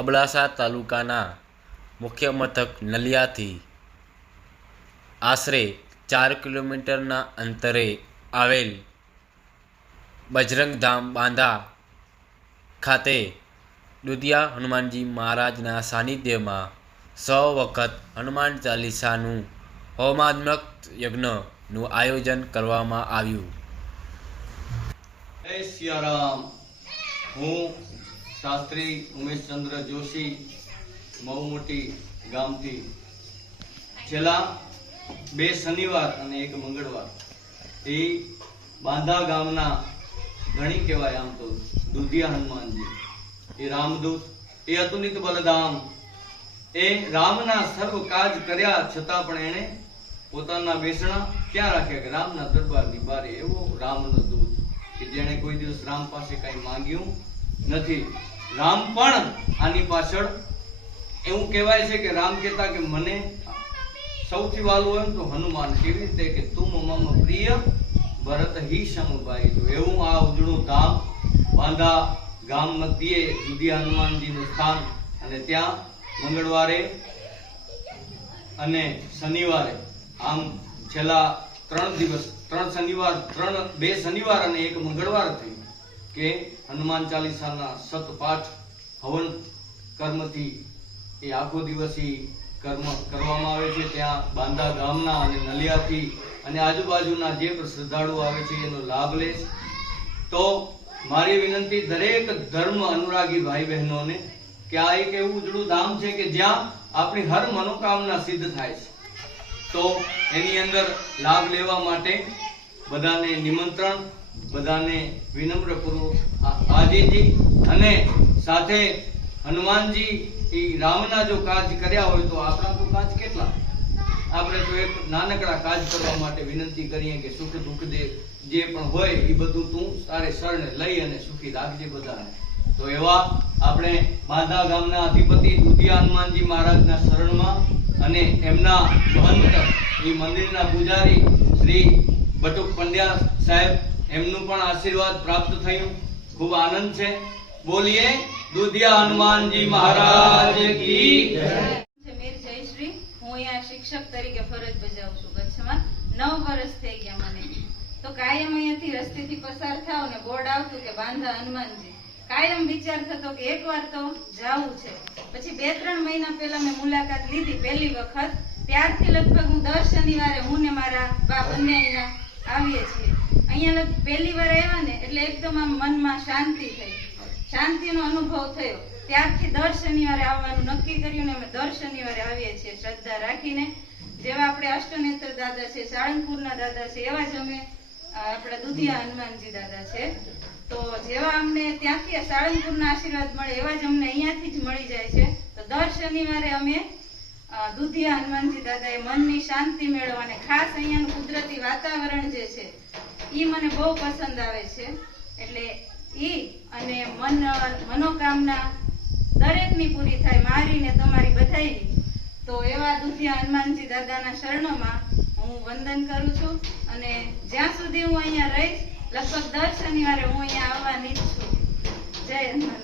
અબડાસા તાલુકાના મુખ્ય મથક નલિયાથી આશરે ચાર કિલોમીટરના અંતરે આવેલ બજરંગધામ બાંધા ખાતે દુધિયા હનુમાનજી મહારાજના સાનિધ્યમાં સો વખત હનુમાન ચાલીસાનું હોમાત્મક યજ્ઞનું આયોજન કરવામાં આવ્યું. જય સિયારામ. હું શાસ્ત્રી ઉમેશચંદ્ર જોશી મહુ મોટી ગામથી. છેલ્લા બે શનિવાર અને એક મંગળવાર. એ બાંધા ગામના ધણી કહેવાય આમ તો, દુધિયા હનુમાનજી. એ રામદૂત, એ અતુલિત બલધામ એ રામના સર્વ કાજ કર્યા છતાં પણ એણે પોતાના બેસણા ક્યાં રાખ્યા કે રામના દરબારની બારે. એવો રામનો દૂત કે જેણે કોઈ દિવસ રામ પાસે કઈ માંગ્યું નથી. રામ પણ આની પાછળ એવું કહેવાય છે કે રામ કહેતા કે મને સૌથી વાલું હોય તો હનુમાન. કેવી રીતે કે તું મમ પ્રિય, ભરત હિ સમભાઈ તો એવું આ ઉજળું ધામ બાંધા ગામ મધ્યે દુધિયા હનુમાનજીનું સ્થાન અને ત્યાં મંગળવારે અને શનિવારે. આમ છેલ્લા ત્રણ દિવસ, ત્રણ શનિવાર, ત્રણ, બે શનિવાર અને એક મંગળવાર થઈ કે હનુમાન ચાલીસાના સતપાઠ હવન કર્મથી એ આખો દિવસી કર્મ કરવામાં આવે છે. ત્યાં બાંધા ગામના અને નલિયાથી અને આજુબાજુના જે શ્રદ્ધાળુઓ આવે છે એનો લાભ લે તો મારી વિનંતી દરેક ધર્મ અનુરાગી ભાઈ બહેનોને કે આ એક એવું ઉજળું ધામ છે કે જ્યાં આપણી હર મનોકામના સિદ્ધ થાય છે. તો એની અંદર લાભ લેવા માટે બધાને નિમંત્રણ બધાને વિનમ્ર પૂર્વક આજીજી અને સાથે હનુમાનજી એ રામના જો કાજ કર્યા હોય તો આપણા તો કાજ કેટલા? આપણે તો એક નાનકડા કાજ કરવા માટે વિનંતી કરીએ કે સુખ દુઃખ દે જે પણ હોય એ બધું તું તારે શરણ લઈ અને સુખી રાખજે બધાને. તો એવા આપણે બાંધા ગામના અધિપતિ દુધિયા હનુમાનજી મહારાજના શરણમાં અને એમના મહંત એ મંદિરના પૂજારી શ્રી બટુક પંડ્યા સાહેબ એમનું પણ આશીર્વાદ પ્રાપ્ત થયું. ખૂબ આનંદ છે. બોલીએ, દુધિયા હનુમાનજી મહારાજ કી શિક્ષક તરીકે ફરજ બજાવું છું. કચ્છમાં નવ વર્ષ થઈ ગયા મને. તો કાયમ અહીંયાથી રસ્તેથી પસાર થાવ ને બોર્ડ આવતું કે બાંધા હનુમાનજી. કાયમ વિચાર થતો કે એકવાર તો જાવું છે. પછી બે, ત્રણ મહિના પહેલા મેં મુલાકાત લીધી પહેલી વખત. ત્યારથી લગભગ હું દર શનિવારે હું ને મારા બા બંને અહીંયા આવીએ છીએ. અહીંયા પહેલી વાર આવ્યા ને એટલે એકદમ આમ મનમાં શાંતિ થઈ. શાંતિનો અનુભવ થયો. ત્યારથી દર શનિવારે આવવાનું નક્કી કર્યું ને અમે દર શનિવારે આવીએ છીએ શ્રદ્ધા રાખીને. જેવા આપણે અષ્ટનેત્ર દાદા છે, સાળંગપુરના દાદા છે, એવા જ અમે આપણા દુધિયા હનુમાનજી દાદા છે. તો જેવા અમને ત્યાંથી સાળંગપુરના આશીર્વાદ મળે એવા જ અમને અહીંયાથી જ મળી જાય છે. તો દર શનિવારે અમે દુધિયા હનુમાનજી દાદાએ મનની શાંતિ મેળવવા અને ખાસ અહીંયાનું કુદરતી વાતાવરણ જે છે ઈ મને બહુ પસંદ આવે છે. એટલે ઈ અને મન, મનોકામના દરેકની પૂરી થાય મારી ને તમારી બધાની તો એવા દુધિયા હનુમાનજી દાદાના શરણોમાં હું વંદન કરું છું અને જ્યાં સુધી હું અહીંયા રહીશ, લગભગ દર શનિવારે હું અહીંયા આવવાની જ છું. જય હનુમાન